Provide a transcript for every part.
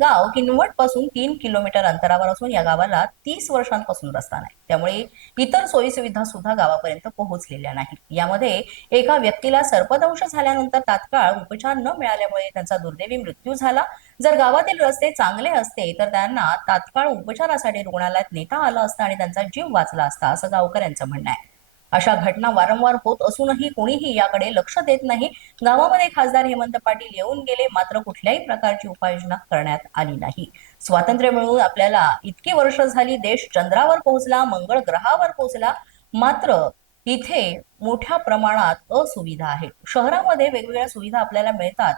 गाव किनवटपासून तीन किलोमीटर अंतरावर असून या गावाला तीस वर्षांपासून रस्ता नाही. त्यामुळे इतर सोयी सुविधा सुद्धा गावापर्यंत पोहोचलेल्या नाही यामध्ये एका व्यक्तीला सर्पदंश झाल्यानंतर तात्काळ उपचार न मिळाल्यामुळे त्यांचा दुर्दैवी मृत्यू झाला. जर गावातील रस्ते चांगले असते तर त्यांना तात्काळ उपचारासाठी रुग्णालयात नेता आलं असतं आणि त्यांचा जीव वाचला असता असं गावकऱ्यांचं म्हणणं आहे. अशा घटना वारंवार होत असूनही कोणीही याकडे लक्ष देत नाही. गावामध्ये खासदार हेमंत पाटील येऊन गेले मात्र कुठल्याही प्रकारची उपाययोजना करण्यात आली नाही. स्वातंत्र्य मिळून आपल्याला इतकी वर्ष झाली देश चंद्रावर पोहोचला मंगळ ग्रहावर पोहोचला मात्र इथे मोठ्या प्रमाणात असुविधा आहे शहरामध्ये वेगवेगळ्या सुविधा आपल्याला मिळतात.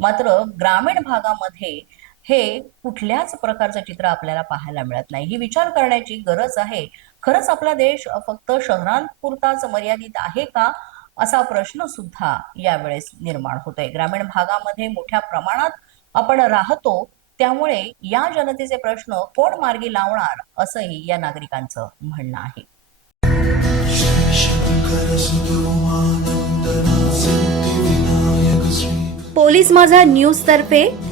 मात्र ग्रामीण भागामध्ये हे कुठल्याच प्रकारचं चित्र आपल्याला पाहायला मिळत नाही. ही विचार करण्याची गरज आहे. खरंच आपला देश फक्त शहरांपुरताच मर्यादित आहे का? असा प्रश्न सुद्धा यावेळेस निर्माण होतोय. ग्रामीण भागामध्ये मोठ्या प्रमाणात आपण राहतो त्यामुळे या जनतेचे प्रश्न कोण मार्गी लावणार असंही या नागरिकांचं म्हणणं आहे. पोलीस माझा न्यूज तर्फे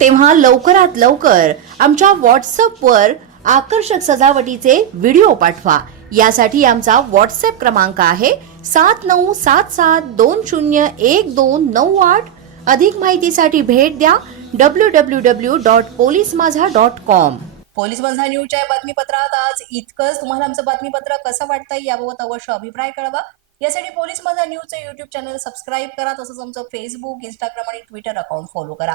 तेव्हा लवकरात लवकर आमच्या व्हॉट्सअपवर आकर्षक सजावटीचे व्हिडिओ पाठवा. यासाठी आमचा व्हॉट्सअप क्रमांक आहे सात नऊ सात सात दोन शून्य एक दोन नऊ आठ. अधिक माहितीसाठी भेट द्या W W W dot police Majha dot com police Majha न्यूजच्या बातमीपत्रात आज इतकंच. तुम्हाला आमचं बातमीपत्र कसं वाटतंय याबाबत अवश्य अभिप्राय कळवा. यासाठी पोलीस माझा न्यूजचं युट्यूब चॅनल सबस्क्राईब करा तसंच आमचं फेसबुक इंस्टाग्राम आणि ट्विटर अकाउंट फॉलो करा.